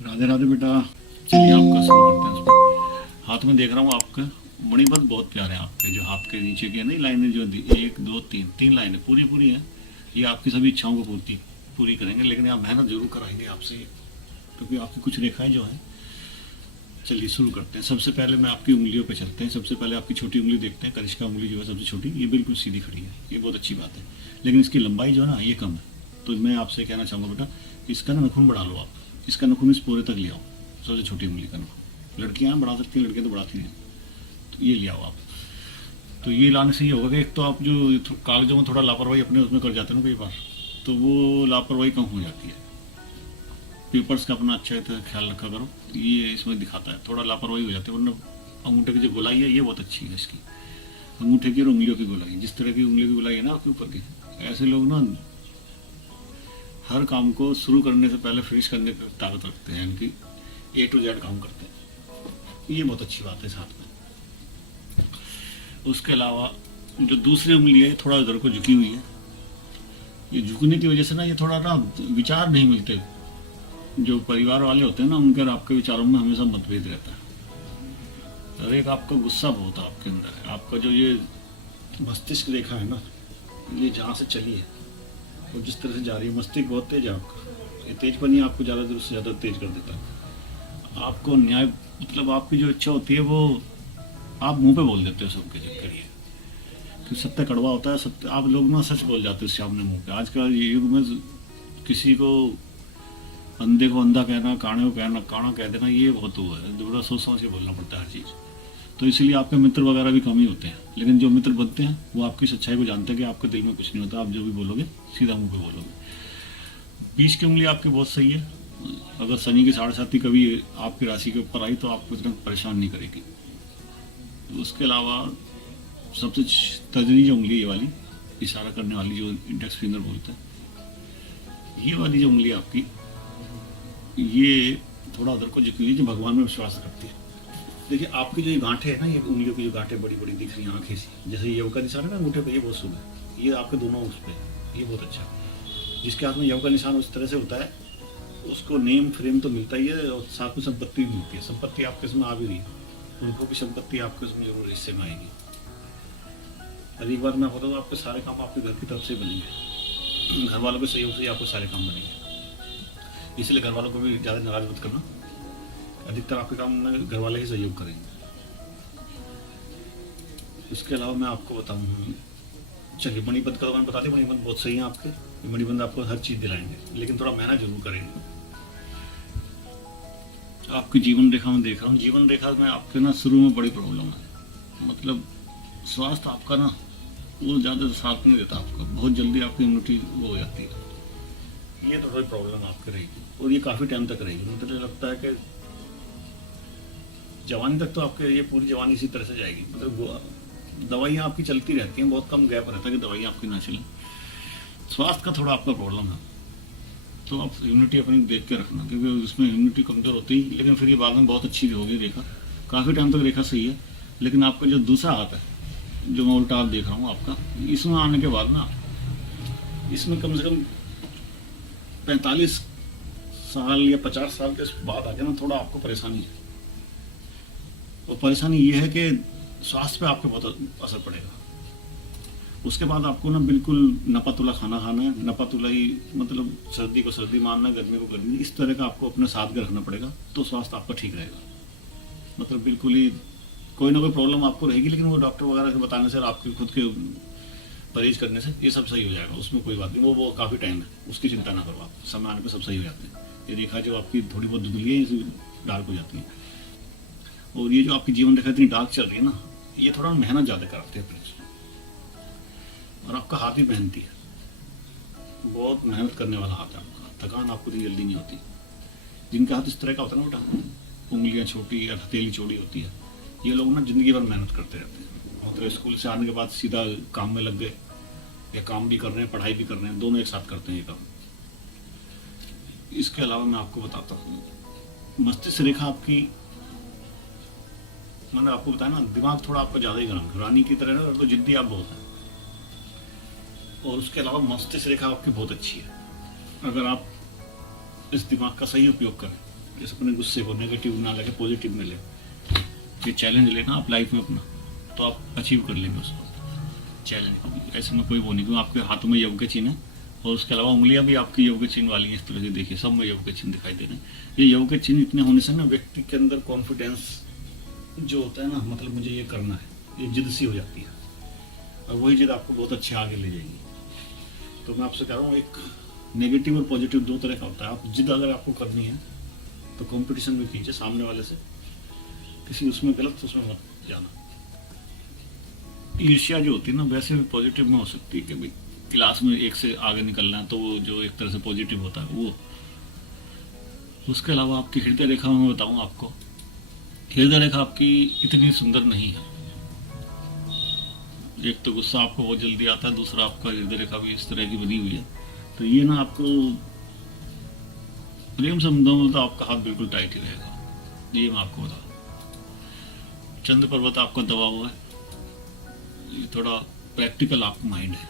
राधे राधे बेटा। चलिए आपका शुरू करते हैं इसमें। हाथ में देख रहा हूँ आपका मणिबंध बहुत प्यारे हैं आपके, जो हाथ के नीचे की नहीं लाइनें जो एक दो तीन तीन लाइनें पूरी पूरी हैं। ये आपकी सभी इच्छाओं को पूरी करेंगे, लेकिन आप मेहनत जरूर कराएंगे आपसे ये, क्योंकि आपकी कुछ रेखाएं जो हैं। चलिए शुरू करते हैं। सबसे पहले मैं आपकी उंगलियों पे चलते हैं। सबसे पहले आपकी छोटी उंगली देखते हैं। कनिष्का उंगली जो है सबसे छोटी, ये बिल्कुल सीधी खड़ी है, ये बहुत अच्छी बात है। लेकिन इसकी लंबाई जो है ना ये कम है। तो मैं आपसे कहना चाहूँगा बेटा, इसका ना नखून बढ़ा लो आप। इसका नखून इस पूरे तक ले आओ, सबसे छोटी उंगली का नखून। लड़कियाँ बढ़ा सकती हैं, लड़कियाँ तो बढ़ाती हैं। तो ये ले आओ आप। तो ये लाने से ये होगा कि एक तो आप जो कागजों में थोड़ा लापरवाही अपने उसमें कर जाते हैं ना कई बार, तो वो लापरवाही कम हो जाती है। पेपर्स का अपना अच्छा है ख्याल रखा करो, ये इसमें दिखाता है थोड़ा लापरवाही हो जाती है। वरना अंगूठे की जो गोलाई है ये बहुत अच्छी है इसकी, अंगूठे की और उंगलियों की गोलाई। जिस तरह की उंगलियों की गोलाई है ना आपके ऊपर की, ऐसे लोग ना हर काम को शुरू करने से पहले फिनिश करने की ताकत रखते हैं, यानी कि A to Z काम करते हैं। ये बहुत अच्छी बात है साथ में। उसके अलावा जो दूसरी उंगली है थोड़ा इधर को झुकी हुई है। ये झुकने की वजह से ना ये थोड़ा ना विचार नहीं मिलते। जो परिवार वाले होते हैं ना, उनके और आपके विचारों में हमेशा मतभेद रहता है। और एक आपका गुस्सा बहुत है आपके अंदर है। आपका जो ये मस्तिष्क रेखा है ना, ये जहाँ से चली है और जिस तरह से जा रही है, मस्तिष्क बहुत तेज है आपका। ये तेजपन ही आपको ज़्यादा दूर से ज़्यादा तेज कर देता है। आपको न्याय, मतलब आपकी जो इच्छा होती है वो आप मुंह पे बोल देते हो सबके जरिए। तो सत्य कड़वा होता है। सत्य आप लोग ना सच बोल जाते हो सामने मुंह पे। आज का युग में किसी को अंधे को अंधा कहना, काणे को कहना काणा कह देना, ये बहुत हुआ है। बड़ा सोच समझ के बोलना पड़ता है हर चीज़। तो इसीलिए आपके मित्र वगैरह भी कम ही होते हैं। लेकिन जो मित्र बनते हैं वो आपकी सच्चाई को जानते हैं कि आपके दिल में कुछ नहीं होता। आप जो भी बोलोगे सीधा मुंह पे बोलोगे। बीच की उंगली आपकी बहुत सही है। अगर शनि की 7.5 कभी आपकी राशि के ऊपर आई तो आपको इतना परेशान नहीं करेगी। उसके अलावा सबसे तर्जनी जो उंगली ये वाली, इशारा करने वाली, जो इंडेक्स फिंगर बोलते हैं, ये वाली जो उंगली आपकी, ये थोड़ा उधर को झुकी हुई, जो भगवान में विश्वास रखती है। देखिए आपकी जो ये गांठें है ना, ये उंगलियों की जो गांठें बड़ी बड़ी दिख रही हैं आंखें से, जैसे ये का निशान है ना अंगूठे पे, ये बहुत शुभ है। ये आपके दोनों उस पर, ये बहुत अच्छा है। जिसके हाथ में यव का निशान उस तरह से होता है, उसको नेम फ्रेम तो मिलता ही है और साथ में संपत्ति भी मिलती है। संपत्ति आपके इसमें आ भी रही है, उनको भी संपत्ति आपके उसमें जरूर हिस्से में आएगी। और एक बार मैं बताऊँ, आपके सारे काम आपके घर की तरफ से बनेंगे। घर वालों के सहयोग से ही आपको सारे काम बनेंगे। इसलिए घर वालों को भी ज़्यादा नाराज मत करना। अधिकतर आपके काम में घर वाले ही सहयोग करेंगे। इसके अलावा मैं आपको बताऊँ, चलिए मणिबंध का तो मैंने बता दिया। मणिबंध बहुत सही है आपके। ये मणिबंध आपको हर चीज़ दिलाएंगे, लेकिन थोड़ा मेहनत जरूर करेंगे। आपकी जीवन रेखा में देख रहा हूँ, जीवन रेखा में आपके ना शुरू में बड़ी प्रॉब्लम है। मतलब स्वास्थ्य आपका ना वो ज़्यादा साथ नहीं देता आपको। बहुत जल्दी आपकी इम्यूनिटी वो हो जाती है। ये तो थोड़ी प्रॉब्लम आपकी रहेगी और ये काफ़ी टाइम तक रहेगी। मुझे लगता है कि जवानी तक तो आपके ये पूरी जवानी इसी तरह से जाएगी। मतलब दवाइयाँ आपकी चलती रहती हैं, बहुत कम गैप रहता है कि दवाइयाँ आपकी ना चलें। स्वास्थ्य का थोड़ा आपका प्रॉब्लम है, तो आप इम्यूनिटी अपनी देख के रखना, क्योंकि उसमें इम्यूनिटी कमज़ोर होती है। लेकिन फिर ये बाद में बहुत अच्छी होगी रेखा। काफ़ी टाइम तक रेखा सही है। लेकिन आपका जो दूसरा हाथ है, जो मैं उल्टा हाथ देख रहा हूँ आपका, इसमें आने के बाद ना, इसमें कम से कम 45 साल या 50 साल के बाद आके ना थोड़ा आपको परेशानी है। और परेशानी ये है कि स्वास्थ्य पे आपके बहुत असर पड़ेगा। उसके बाद आपको ना बिल्कुल नपातुला खाना खाना है। नपातुला ही मतलब सर्दी को सर्दी मानना, गर्मी को गर्मी, इस तरह का आपको अपने साथ में रखना पड़ेगा, तो स्वास्थ्य आपका ठीक रहेगा। मतलब बिल्कुल ही कोई ना कोई प्रॉब्लम आपको रहेगी, लेकिन वो डॉक्टर वगैरह से बताने से और आपके खुद के परहेज करने से ये सब सही हो जाएगा। उसमें कोई बात नहीं, वो काफ़ी टाइम है, उसकी चिंता ना करो आप। समय आने पर सब सही हो जाते हैं। ये रेखा जो आपकी थोड़ी बहुत धुंधली है, इसी डार्क हो जाती है। और ये जो आपकी जीवन रेखा इतनी डार्क चल रही है ना, ये थोड़ा मेहनत ज़्यादा कराते हैं अपने। और आपका हाथ भी मेहनती है, बहुत मेहनत करने वाला हाथ है आपका। थकान आपको इतनी जल्दी नहीं होती। जिनका हाथ इस तरह का होता है ना बेटा, उंगलियां छोटी या हथेली चौड़ी होती है, ये लोग ना जिंदगी भर मेहनत करते रहते हैं। मतलब स्कूल से आने के बाद सीधा काम में लग गए, या काम भी कर रहे हैं पढ़ाई भी कर रहे हैं, दोनों एक साथ करते हैं ये काम। इसके अलावा मैं आपको बताता हूँ, मस्तिष्क रेखा आपकी, मैंने आपको बताया ना, दिमाग थोड़ा आपका ज़्यादा ही गर्म, रानी की तरह ना, तो जिद्दी आप बहुत हैं। और उसके अलावा मस्तिष्क रेखा आपकी बहुत अच्छी है। अगर आप इस दिमाग का सही उपयोग करें, जैसे अपने गुस्से को नेगेटिव ना लगे, पॉजिटिव में ले, ये चैलेंज लेना आप लाइफ में अपना, तो आप अचीव कर लेंगे उसको चैलेंज। ऐसे में कोई वो नहीं, क्योंकि आपके हाथों में योग के चिन्ह है और उसके अलावा उंगलियां भी आपकी योग के चिन्ह वाली हैं। इस तरह से देखिए, सब में योग के चिन्ह दिखाई दे रहे हैं। ये योग के चिन्ह इतने होने से ना व्यक्ति के अंदर कॉन्फिडेंस जो होता है ना, मतलब मुझे ये करना है, ये जिद सी हो जाती है, और वही जिद आपको बहुत अच्छे आगे ले जाएगी। तो मैं आपसे कह रहा हूँ, एक नेगेटिव और पॉजिटिव दो तरह का होता है। आप जिद अगर आपको करनी है तो कंपटीशन में कीजिए सामने वाले से, किसी उसमें गलत तो उसमें मत जाना। ईर्ष्या जो होती है ना, वैसे भी पॉजिटिव में हो सकती है कि भाई क्लास में एक से आगे निकलना है, तो वो जो एक तरह से पॉजिटिव होता है वो। उसके अलावा आपकी हृदय रेखा, मैं बताऊं आपको, हृदय रेखा आपकी इतनी सुंदर नहीं है। एक तो गुस्सा आपको बहुत जल्दी आता है, दूसरा आपका हृदय रेखा भी इस तरह की बनी हुई है, तो ये ना आपको प्रेम संबंधों में तो आपका हाथ बिल्कुल टाइट ही रहेगा, ये मैं आपको बता। चंद्र पर्वत आपका दबा हुआ है, ये थोड़ा प्रैक्टिकल आपका माइंड है।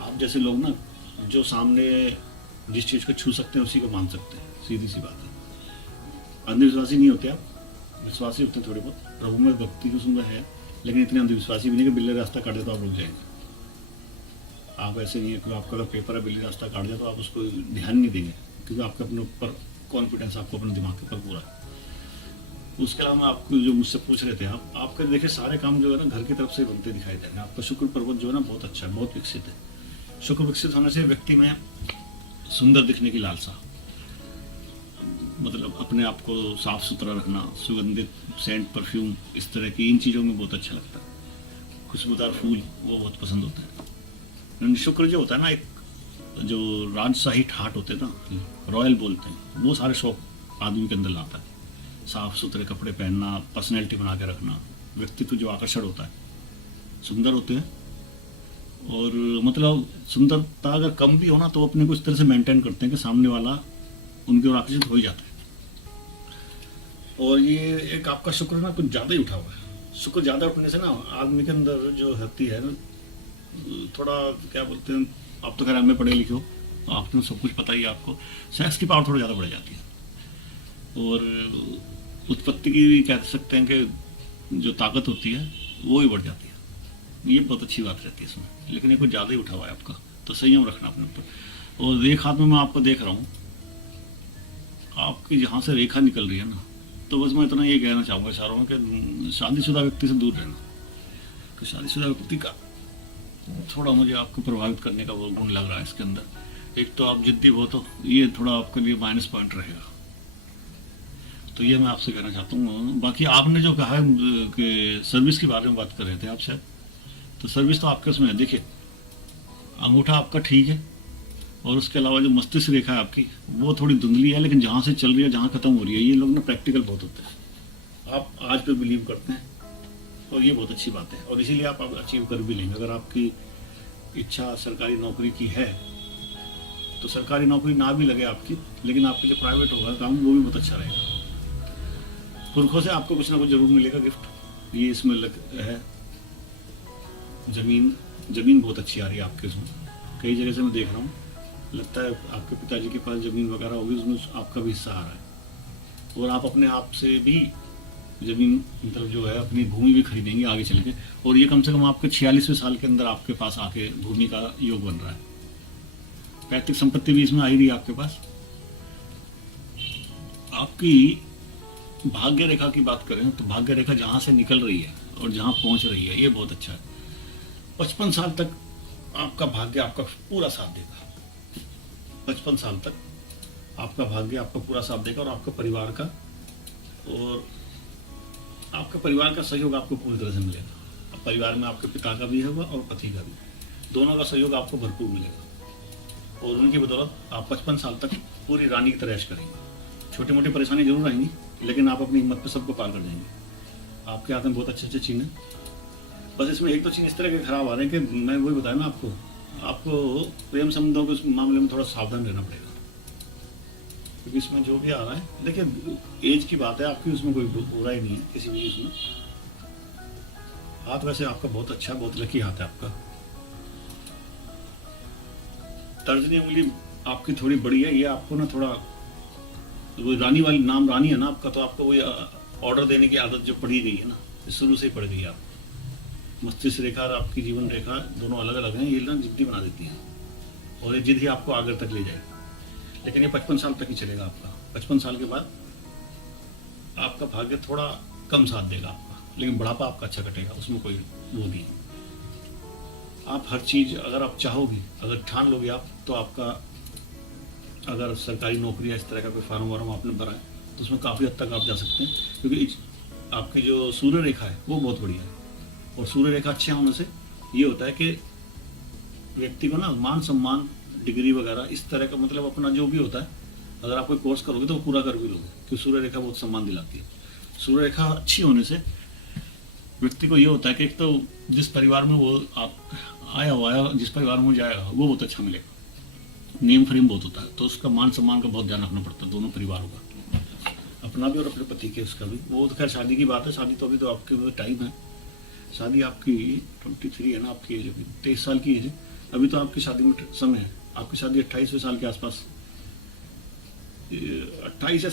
आप जैसे लोग ना, जो सामने जिस चीज को छू सकते हैं उसी को मान सकते हैं, सीधी सी बात है। अंधविश्वासी नहीं होते आप, विश्वासी होते हैं थोड़े बहुत, प्रभु में भक्ति की सुंदर है, लेकिन इतने अंधविश्वासी भी नहीं कि बिल्ली रास्ता काट दे तो आप रुक जाएंगे। आप ऐसे नहीं है कि आपका अगर पेपर है, बिल्ली रास्ता काट जाए तो आप उसको ध्यान नहीं देंगे, क्योंकि आपके अपने ऊपर कॉन्फिडेंस, आपको अपने दिमाग के ऊपर पूरा है। उसके अलावा मैं आपको जो मुझसे पूछ रहे थे, आप आपके देखिए सारे काम जो है ना घर की तरफ से बनते दिखाई दे रहे हैं। आपका शुक्र पर्वत जो है ना बहुत अच्छा है, बहुत विकसित है। शुक्र विकसित होने से व्यक्ति में सुंदर दिखने की लालसा, मतलब अपने आप को साफ सुथरा रखना, सुगंधित सेंट, परफ्यूम, इस तरह की इन चीज़ों में बहुत अच्छा लगता है। खुशबूदार फूल वो बहुत पसंद होता है। शुक्र जो होता है ना, एक जो राजशाही ठाट होते हैं ना, रॉयल बोलते हैं, वो सारे शौक आदमी के अंदर लाता है। साफ सुथरे कपड़े पहनना, पर्सनैलिटी बना के रखना, व्यक्तित्व जो आकर्षण होता है, सुंदर होते हैं। और मतलब सुंदरता अगर कम भी हो ना, तो अपने को इस तरह से मेंटेन करते हैं कि सामने वाला उनकी ओर आकर्षित हो ही जाता है। और ये एक आपका शुक्र ना कुछ ज़्यादा ही उठा हुआ है। शुक्र ज़्यादा उठने से ना आदमी के अंदर जो होती है ना, थोड़ा क्या बोलते हैं, आप तो खैर में पढ़े लिखे हो, आपको सब कुछ पता ही है आपको, सेक्स की पावर थोड़ी ज़्यादा बढ़ जाती है। और उत्पत्ति की भी कह सकते हैं कि जो ताकत होती है वो ही बढ़ जाती है। ये बहुत अच्छी बात रहती है इसमें, लेकिन ये कुछ ज़्यादा ही उठा हुआ है आपका, तो संयम रखना अपने ऊपर। और एक हाथ में मैं आपको देख रहा हूँ, आपकी जहाँ से रेखा निकल रही है ना, तो बस मैं इतना ये कहना चाहूँगा इशारों में कि शादीशुदा व्यक्ति से दूर रहना। कि शादीशुदा व्यक्ति का थोड़ा मुझे आपको प्रभावित करने का वो गुण लग रहा है इसके अंदर। एक तो आप जिद्दी बहुत हो, ये थोड़ा आपके लिए माइनस पॉइंट रहेगा। तो ये मैं आपसे कहना चाहता हूँ। बाकी आपने जो कहा है कि सर्विस के बारे में बात कर रहे थे आपसे, तो सर्विस तो आपके उसमें है। देखिए, अंगूठा आपका ठीक है, और उसके अलावा जो मस्तिष्क रेखा है आपकी वो थोड़ी धुंधली है, लेकिन जहाँ से चल रही है, जहाँ खत्म हो रही है, ये लोग ना प्रैक्टिकल बहुत होते हैं। आप आज पे बिलीव करते हैं, और ये बहुत अच्छी बात है, और इसीलिए आप अचीव कर भी लेंगे। अगर आपकी इच्छा सरकारी नौकरी की है, तो सरकारी नौकरी ना भी लगे आपकी, लेकिन आपके जो प्राइवेट होगा काम, वो भी बहुत अच्छा रहेगा। पुरखों से आपको कुछ ना कुछ जरूर मिलेगा गिफ्ट, ये इसमें है। जमीन बहुत अच्छी आ रही है आपके उसमें, कई जगह से मैं देख रहा हूँ, लगता है आपके पिताजी के पास जमीन वगैरह होगी, उसमें आपका भी हिस्सा आ रहा है। और आप अपने आप से भी जमीन, मतलब जो है अपनी भूमि भी खरीदेंगे आगे चल के, और ये कम से कम आपके 46वें साल के अंदर आपके पास आके भूमि का योग बन रहा है। पैतृक संपत्ति भी इसमें आई रही है आपके पास। आपकी भाग्य रेखा की बात करें तो भाग्य रेखा जहाँ से निकल रही है और जहाँ पहुँच रही है, ये बहुत अच्छा है। 55 साल तक आपका भाग्य आपका पूरा साथ देगा। 55 साल तक आपका भाग्य आपका पूरा साथ देगा, और आपका परिवार का सहयोग आपको पूरी तरह से मिलेगा। अब परिवार में आपके पिता का भी होगा और पति का भी, दोनों का सहयोग आपको भरपूर मिलेगा, और उनकी बदौलत आप 55 साल तक पूरी रानी की तरह ऐश करेंगे। छोटी मोटी परेशानी जरूर आएंगी, लेकिन आप अपनी हिम्मत पे सबको पार कर देंगे। आपके हाथ में बहुत अच्छे अच्छे चिन्ह हैं, बस इसमें एक दो चिन्ह इस तरह के खराब आ रहे हैं कि मैं वही बताया ना आपको प्रेम संबंधों के मामले में थोड़ा सावधान रहना पड़ेगा, क्योंकि इसमें जो भी आ रहा है, देखिए एज की बात है आपकी, उसमें कोई बुरा ही नहीं है किसी भी चीज में। हाथ वैसे आपका बहुत अच्छा, बहुत लकी हाथ है आपका। तर्जनी उंगली आपकी थोड़ी बड़ी है, ये आपको ना थोड़ा वो रानी वाली नाम रानी है ना आपका, तो आपको वही ऑर्डर देने की आदत जो पड़ी गई है ना, शुरू से ही पड़ गई है आपको। मस्तिष्क रेखा और आपकी जीवन रेखा दोनों अलग अलग हैं, ये ना जिद्दी बना देती हैं और ये जिद ही आपको आगे तक ले जाएगी। लेकिन ये 55 साल तक ही चलेगा आपका। 55 साल के बाद आपका भाग्य थोड़ा कम साथ देगा आपका, लेकिन बुढ़ापा आपका अच्छा कटेगा, उसमें कोई वो नहीं है। आप हर चीज़ अगर आप चाहोगे, अगर ठान लोगे आप, तो आपका अगर सरकारी नौकरी या इस तरह का कोई फार्म वार्म आपने भरा है तो उसमें काफ़ी हद तक आप जा सकते हैं, क्योंकि आपकी जो सूर्य रेखा है वो बहुत बढ़िया है। और सूर्य रेखा अच्छे होने से ये होता है कि व्यक्ति को ना मान सम्मान, डिग्री वगैरह इस तरह का, मतलब अपना जो भी होता है, अगर आप कोई कोर्स करोगे तो वो पूरा कर भी लोगे, क्योंकि सूर्य रेखा बहुत सम्मान दिलाती है। सूर्य रेखा अच्छी होने से व्यक्ति को ये होता है कि एक तो जिस परिवार में वो आप आया हुआ है, जिस परिवार में वो जाएगा वो बहुत अच्छा मिलेगा, नेम फ्रेम बहुत होता है, तो उसका मान सम्मान का बहुत ध्यान रखना पड़ता है दोनों परिवारों का, अपना भी और अपने पति के, उसका भी। वो तो खैर शादी की बात है, शादी तो अभी तो आपके टाइम है, शादी आपकी 23 है ना, आपकी एज अभी 23 साल की एज है, अभी तो आपकी शादी में समय है। आपकी शादी 28वें साल के आसपास, 28 या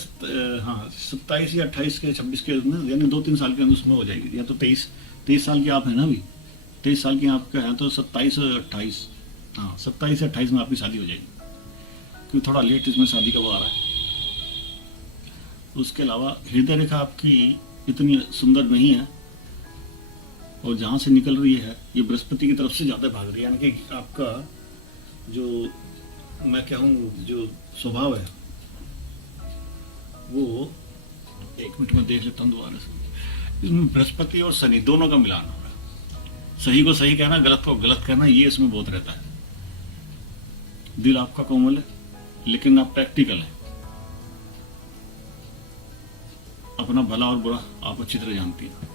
हाँ 27 या 28 के 26 के में, यानी 2-3 साल के अंदर उसमें हो जाएगी। या तो 23 साल के आप हैं ना अभी, 23 साल के आपके हैं तो 27 और 28, हाँ 27 या 28 में आपकी शादी हो जाएगी, क्योंकि थोड़ा लेट इसमें शादी का वो आ रहा है। उसके अलावा हृदय रेखा आपकी इतनी सुंदर नहीं है, और जहाँ से निकल रही है ये बृहस्पति की तरफ से ज़्यादा भाग रही है, यानी कि आपका जो मैं कहूँ जो स्वभाव है वो, 1 मिनट में देख लेता हूँ दोबारा से, इसमें बृहस्पति और शनि दोनों का मिलान हो रहा है। सही को सही कहना, गलत को गलत कहना, ये इसमें बहुत रहता है। दिल आपका कोमल है, लेकिन आप प्रैक्टिकल है, अपना भला और बुरा आप अच्छी तरह जानती हैं।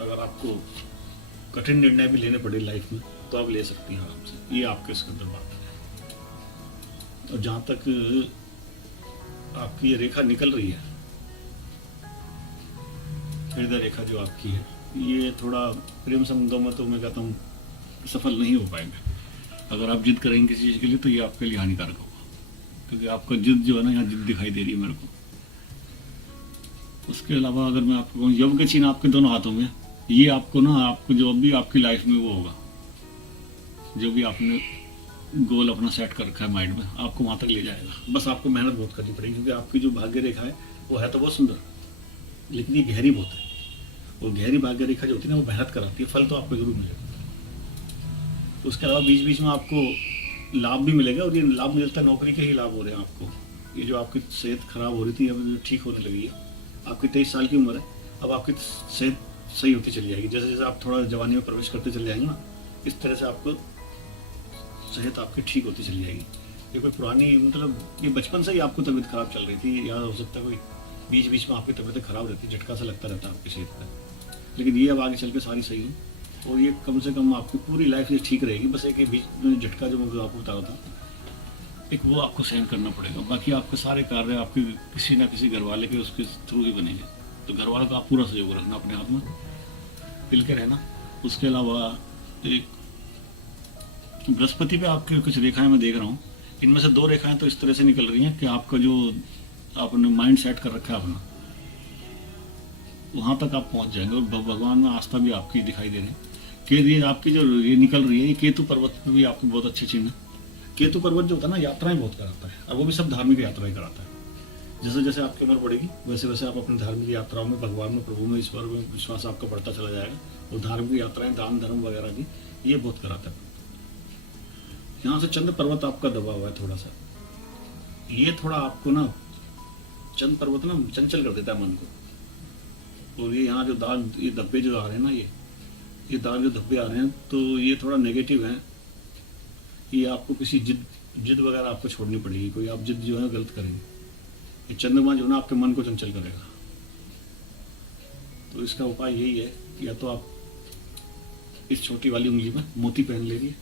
अगर आपको कठिन निर्णय भी लेने पड़े लाइफ में तो आप ले सकती हैं आराम से, ये आपके इसके अंदर बात है। और जहाँ तक आपकी ये रेखा निकल रही है, हृदय रेखा जो आपकी है, ये थोड़ा प्रेम संबंधों में तो मैं कहता हूँ सफल नहीं हो पाएंगे। अगर आप जिद करेंगे किसी चीज़ के लिए तो ये आपके लिए हानिकारक होगा, क्योंकि आपका जिद जो है ना, यहाँ जिद दिखाई दे रही है मेरे को। उसके अलावा अगर मैं आपको कहूँ, योग के चिन्ह आपके दोनों हाथों में, ये आपको ना, आपको जो भी आपकी लाइफ में वो होगा, जो भी आपने गोल अपना सेट कर रखा है माइंड में, आपको वहाँ तक ले जाएगा। बस आपको मेहनत बहुत करनी पड़ेगी, क्योंकि आपकी जो भाग्य रेखा है वो है तो बहुत सुंदर, लेकिन ये गहरी बहुत है। और गहरी भाग्य रेखा जो होती है ना, वो मेहनत कराती है, फल तो आपको जरूर मिलेगा। तो उसके अलावा बीच बीच में आपको लाभ भी मिलेगा, और ये लाभ मिलता है नौकरी के ही लाभ हो रहे हैं आपको। ये जो आपकी सेहत खराब हो रही थी अब ठीक होने लगी है। आपकी 23 साल की उम्र है, अब आपकी सेहत सही होती चली जाएगी। जैसे जैसे आप थोड़ा जवानी में प्रवेश करते चले जाएंगे ना, इस तरह से आपको सेहत आपकी ठीक होती चली जाएगी। ये कोई पुरानी, मतलब ये बचपन से ही आपको तबीयत खराब चल रही थी, याद हो सकता है कोई बीच बीच में आपकी तबीयत खराब रहती, झटका सा लगता रहता है आपकी सेहत पर, लेकिन ये अब आगे चल के सारी सही है। और ये कम से कम आपकी पूरी लाइफ ये ठीक रहेगी। बस एक बीच में झटका जो मैं आपको बता रहा था, एक वो आपको सहन करना पड़ेगा। बाकी आपके सारे कार्य आपके किसी ना किसी घर वाले के उसके थ्रू ही बनेंगे, तो घर वालों का आप पूरा सहयोग रखना, अपने हाथ में मिल के रहना। उसके अलावा एक बृहस्पति पे आपके कुछ रेखाएं मैं देख रहा हूँ, इनमें से 2 रेखाएं तो इस तरह से निकल रही हैं कि आपका जो आपने माइंड सेट कर रखा है अपना, वहाँ तक आप पहुँच जाएंगे। और भगवान में आस्था भी आपकी दिखाई दे रही है। ये आपकी जो ये निकल रही है, ये केतु पर्वत पे भी आपके बहुत अच्छे चिन्ह है। केतु पर्वत जो होता है ना, यात्राएं बहुत कराता है, और वो भी सब धार्मिक यात्राएं कराता है। जैसे जैसे आपकी उम्र बढ़ेगी वैसे वैसे आप अपनी धार्मिक यात्राओं में, भगवान में, प्रभु में, ईश्वर में विश्वास आपका बढ़ता चला जाएगा। और धार्मिक यात्राएं, दान धर्म वगैरह की, ये बहुत कराता है। यहाँ से चंद्र पर्वत आपका दबा हुआ है थोड़ा सा, ये थोड़ा आपको ना, चंद्र पर्वत ना चंचल कर देता है मन को। और ये यहाँ जो दाग, ये धब्बे जो आ रहे हैं ना, ये दाग जो धब्बे आ रहे हैं, तो ये थोड़ा नेगेटिव है। ये आपको किसी जिद वगैरह आपको छोड़नी पड़ेगी, कोई आप जिद जो है गलत करेंगे। ये चंद्रमा जो है ना आपके मन को चंचल करेगा। तो इसका उपाय यही है, या तो आप इस छोटी वाली उंगली में मोती पहन लीजिए,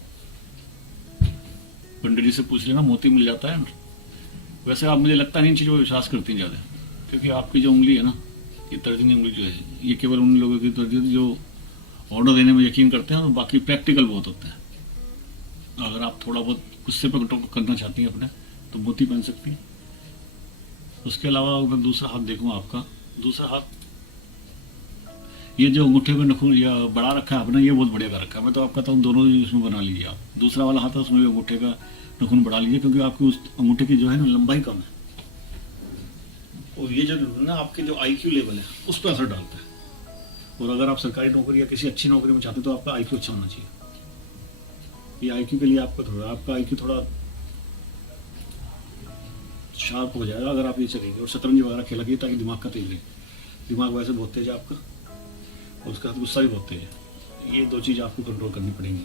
पंडित जी से पूछ लेना, मोती मिल जाता है। वैसे आप, मुझे लगता नहीं इन चीज़ों पर विश्वास करती हैं ज़्यादा, क्योंकि आपकी जो उंगली है ना, ये तर्जनी उंगली जो है, ये केवल उन लोगों की तर्जनी जो ऑर्डर देने में यकीन करते हैं, और बाकी प्रैक्टिकल बहुत होता है। अगर आप थोड़ा बहुत गुस्से पर कंट्रोल करना चाहती हैं अपने, तो मोती पहन सकती हैं। उसके अलावा मैं दूसरा हाथ देखूँ आपका, दूसरा हाथ ये जो अंगूठे में नखून या बढ़ा रखा है आपने, ये बहुत बढ़िया कर रखा है। मैं तो आपका कहता हूँ दोनों ही उसमें बना लीजिए आप। दूसरा वाला हाथ है उसमें भी अंगूठे का नखून बढ़ा लीजिए, क्योंकि आपकी उस अंगूठे की जो है ना लंबाई कम है, और ये जो ना आपके जो IQ लेवल है उस पर असर डालता है। और अगर आप सरकारी नौकरी या किसी अच्छी नौकरी में चाहते हैं तो आपका IQ अच्छा होना चाहिए। ये IQ के लिए आपका IQ थोड़ा शार्प हो जाएगा अगर आप ये चलेंगे और शतरंज वगैरह खेला कीजिए, ताकि दिमाग का तेज रहे। दिमाग वैसे बहुत तेज है आपका, और उसका गुस्सा भी बहुत तेज है। ये दो चीज़ आपको कंट्रोल करनी पड़ेंगी।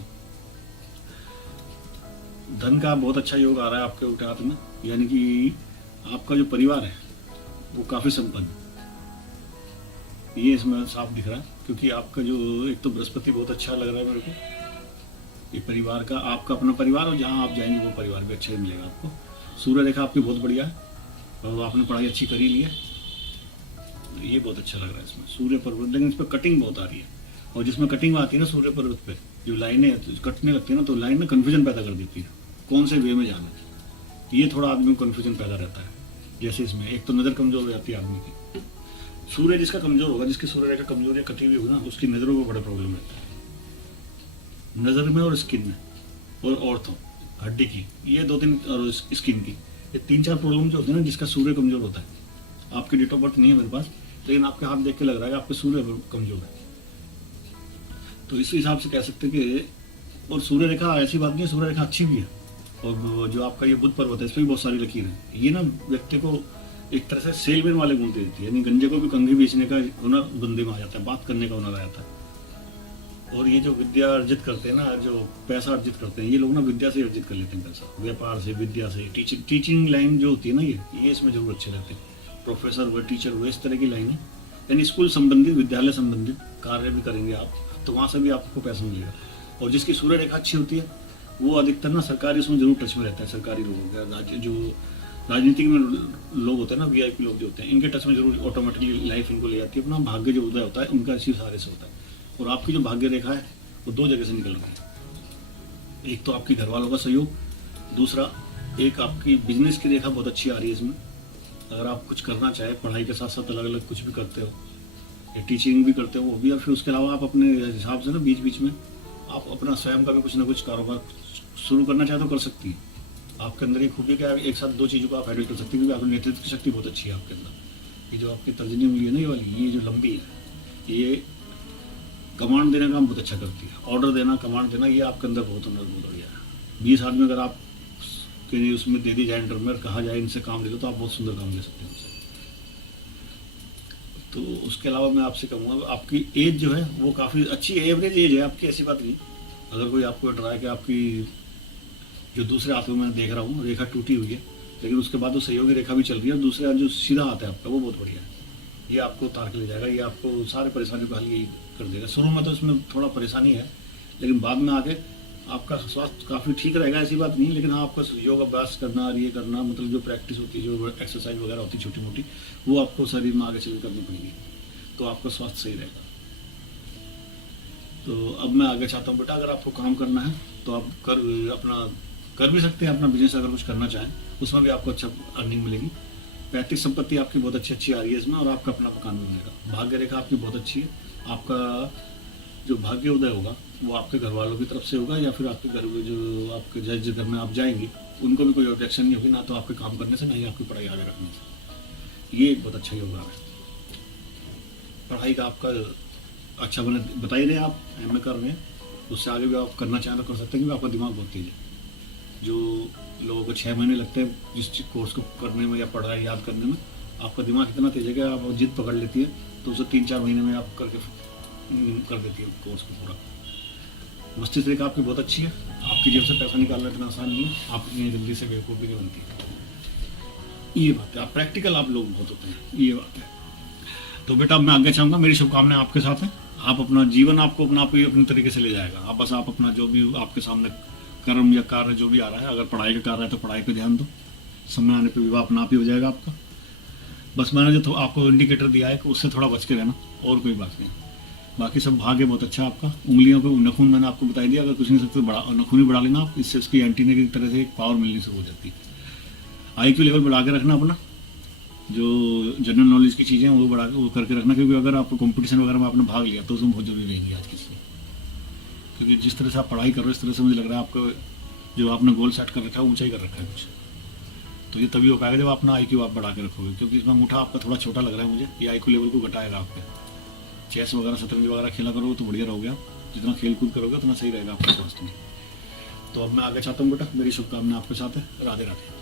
धन का बहुत अच्छा योग आ रहा है आपके उल्टे हाथ में, यानी कि आपका जो परिवार है वो काफ़ी संपन्न, ये इसमें साफ दिख रहा है। क्योंकि आपका जो एक तो बृहस्पति बहुत अच्छा लग रहा है मेरे को, ये परिवार का, आपका अपना परिवार, और जहाँ आप जाएंगे वो परिवार भी अच्छा ही मिलेगा आपको। सूर्य रेखा आपकी बहुत बढ़िया है, और आपने पढ़ाई अच्छी करी ली है, ये बहुत अच्छा लग रहा है इसमें सूर्य पर्वत। लेकिन इस पर कटिंग बहुत आ रही है, और जिसमें कटिंग आती है ना सूर्य पर्वत पे, जो लाइनें कटने लगती है ना, तो लाइन में कन्फ्यूजन पैदा कर देती है कौन से वे में जाना है। ये थोड़ा आदमी को कन्फ्यूजन पैदा रहता है। जैसे इसमें एक तो नज़र कमज़ोर हो जाती है आदमी की। सूर्य जिसका कमज़ोर होगा, जिसकी सूर्य रेखा कमज़ोर या कटी हुई होगी ना, उसकी नज़रों में बड़ा प्रॉब्लम रहता है, नज़र में और स्किन में, और औरतों हड्डी की, ये 2-3, और स्किन की, ये 3-4 प्रॉब्लम जो होती है ना, जिसका सूर्य कमज़ोर होता है। आपकी डेट ऑफ बर्थ नहीं है मेरे पास, लेकिन आपके हाथ देख के लग रहा है कि आपके सूर्य कमज़ोर है। तो इस हिसाब से कह सकते हैं कि, और सूर्य रेखा ऐसी बात नहीं है, सूर्य रेखा अच्छी भी है। और जो आपका ये बुध पर्वत है, इस पर भी बहुत सारी लकीर है। ये ना व्यक्ति को एक तरह से सेलमैन वाले गुण दे देती है, यानी गंजे को भी कंघी बेचने का हुनर बंदे में आ जाता है, बात करने का हुनर आ जाता है। और ये जो विद्या अर्जित करते हैं ना, जो पैसा अर्जित करते हैं, ये लोग ना विद्या से अर्जित कर लेते हैं पैसा, व्यापार से, विद्या से। टीचिंग लाइन जो होती है ना, ये इसमें जरूर अच्छे रहते हैं। प्रोफेसर हुए, टीचर हुए, इस तरह की लाइन है, यानी स्कूल संबंधित, विद्यालय संबंधित कार्य भी करेंगे आप, तो वहाँ से भी आपको पैसा मिलेगा। और जिसकी सूर्य रेखा अच्छी होती है वो अधिकतर ना सरकारी उसमें जरूर टच में रहता है। सरकारी लोगों का, जो राजनीतिक में लोग होते हैं ना, VIP लोग जो होते हैं, इनके टच में जरूर ऑटोमेटिकली लाइफ इनको ले जाती है। अपना भाग्य जो उदय होता है उनका इसी सहारे से होता है। और आपकी जो भाग्य रेखा है वो 2 जगह से निकल रही है। एक तो आपके घर वालों का सहयोग, दूसरा एक आपकी बिजनेस की रेखा बहुत अच्छी आ रही है इसमें। अगर आप कुछ करना चाहें, पढ़ाई के साथ साथ अलग अलग कुछ भी करते हो, या टीचिंग भी करते हो वो भी, और फिर उसके अलावा आप अपने हिसाब से ना बीच बीच में आप अपना स्वयं का भी कुछ ना कुछ कारोबार शुरू करना चाहे तो कर सकती है। आपके अंदर ये खूबी क्या है, एक साथ 2 चीज़ों को आप हैंडल कर सकते हैं, क्योंकि आपकी नेतृत्व की शक्ति बहुत अच्छी है आपके अंदर। ये जो आपकी तर्जनी उंगली है ना, ये वाली, ये जो लंबी है, ये कमांड देने का काम बहुत अच्छा करती है। ऑर्डर देना, कमांड देना, ये आपके अंदर बहुत हुनर बहुत बढ़िया है। 20 आदमी अगर आप उसमें दे दी जाए, इंटर में कहा जाए इनसे काम ले लो, तो आप बहुत सुंदर काम ले सकते हैं उनसे। तो उसके अलावा मैं आपसे कहूँगा, आपकी एज जो है वो काफ़ी अच्छी एवरेज एज है आपकी, ऐसी बात नहीं। अगर कोई आपको डरा है कि आपकी जो दूसरे हाथ में मैं देख रहा हूँ रेखा टूटी हुई है, लेकिन उसके बाद वो सहयोगी रेखा भी चल रही है, और दूसरे हाथ जो सीधा हाथ है आपका वो बहुत बढ़िया है। ये आपको उतार के ले जाएगा, ये आपको सारे परेशानियों का हल यही कर देगा। शुरू में तो इसमें थोड़ा परेशानी है, लेकिन बाद में आके आपका स्वास्थ्य काफ़ी ठीक रहेगा, ऐसी बात नहीं। लेकिन हाँ, आपका योग अभ्यास करना और ये करना, मतलब जो प्रैक्टिस होती है, जो एक्सरसाइज वगैरह होती है छोटी मोटी, वो आपको शरीर में आगे चल करनी पड़ेगी, तो आपका स्वास्थ्य सही रहेगा। तो अब मैं आगे चाहता हूँ बेटा, अगर आपको काम करना है तो आप कर भी सकते हैं अपना बिजनेस, अगर कुछ करना चाहें उसमें भी आपको अच्छा अर्निंग मिलेगी। पैतृक संपत्ति आपकी बहुत अच्छी आ रही है इसमें, और आपका अपना मकान भी बनेगा। भाग्य रेखा आपकी बहुत अच्छी है। आपका जो भाग्य उदय होगा वो आपके घर वालों की तरफ से होगा, या फिर आपके घर में जो आपके जज घर में आप जाएंगे उनको भी कोई ऑब्जेक्शन नहीं होगी, ना तो आपके काम करने से, ना ही आपकी पढ़ाई आगे रखने से। ये एक बहुत अच्छा योग है। पढ़ाई का आपका अच्छा बने, बता ही रहे आप MA कर रहे हैं, उससे आगे भी आप करना चाहें तो कर सकते हैं, क्योंकि आपका दिमाग बहुत तेज है। जो लोगों को 6 महीने लगते हैं जिस कोर्स को करने में या पढ़ाई याद करने में, आपका दिमाग इतना तेज है कि आप जिद पकड़ लेती है तो उसे 3-4 महीने में आप करके कर देती है कोर्स को पूरा। मस्तिष्क रेखा आपकी बहुत अच्छी है। आपकी जेब से पैसा निकालना इतना आसान नहीं है, आप इतनी जल्दी से बेवकूफ़ भी नहीं बनती। ये बात है, आप प्रैक्टिकल आप लोग बहुत होते हैं, ये बात है। तो बेटा मैं आगे चाहूँगा, मेरी शुभकामनाएं आपके साथ हैं। आप अपना जीवन आपको अपना आप ही अपने तरीके से ले जाएगा। आप बस आप अपना जो भी आपके सामने कर्म या कार्य जो भी आ रहा है, अगर पढ़ाई का कार्य है तो पढ़ाई पे ध्यान दो, समय आने पे विवाह अपना आप ही हो जाएगा आपका। बस मैंने जो आपको इंडिकेटर दिया है कि उससे थोड़ा बच के रहना, और कोई बात नहीं। बाकी सब भाग्य बहुत अच्छा आपका। उंगलियों पे नखून मैंने आपको बता दिया, अगर कुछ नहीं सकते बड़ा नखून ही बढ़ा लेना आप, इससे उसकी एंटीना की तरह से एक पावर मिलनी शुरू हो जाती है। IQ लेवल बढ़ा के रखना अपना, जो जनरल नॉलेज की चीज़ें हैं वो बढ़ा वो करके रखना, क्योंकि अगर आप कंपटीशन वगैरह में आपने भाग लिया तो उसमें बहुत जरूरी रहेगी आज की चीज़। क्योंकि जिस तरह से आप पढ़ाई कर रहे हो इस तरह से मुझे लग रहा है आपको जो आपने गोल सेट कर रखा है ऊंचाई कर रखा है कुछ। तो ये तभी हो पाएगा जब अपना IQ आप बढ़ा के रखोगे, क्योंकि इसमें अंगूठा आपका थोड़ा छोटा लग रहा है मुझे, ये IQ लेवल को घटाएगा आपके। चेस वगैरह शतरंज वगैरह खेला करोगे तो बढ़िया रहोगे आप, जितना खेल कूद करोगे उतना सही रहेगा आपके स्वास्थ्य में। तो अब मैं आगे चाहता हूँ बेटा, मेरी शुभकामना आपके साथ है। राधे राधे।